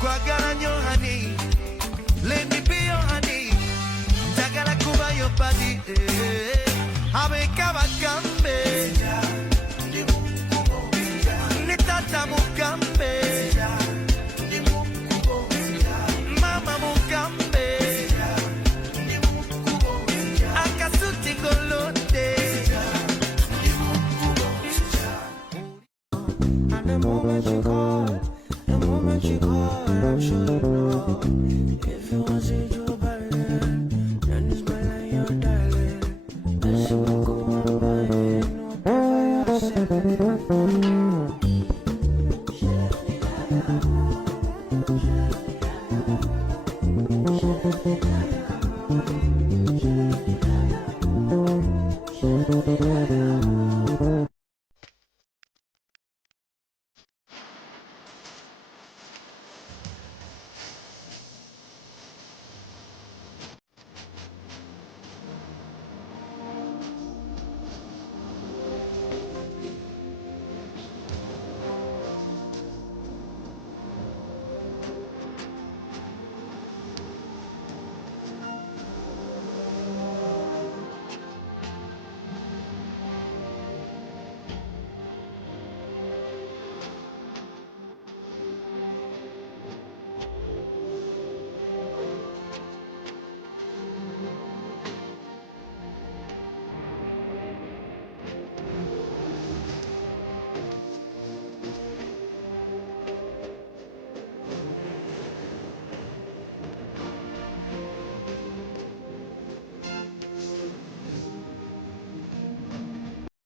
Kwagala nyo honey, let me be your honey. Njagala kuba your body, abeka bagambe, nitata mugambe, mama mugambe, akasuti golode. And the moment you call, I'm sure you know. If you want to see Joe Biden, then it's my line, your darling. Let's go on by it, no fire,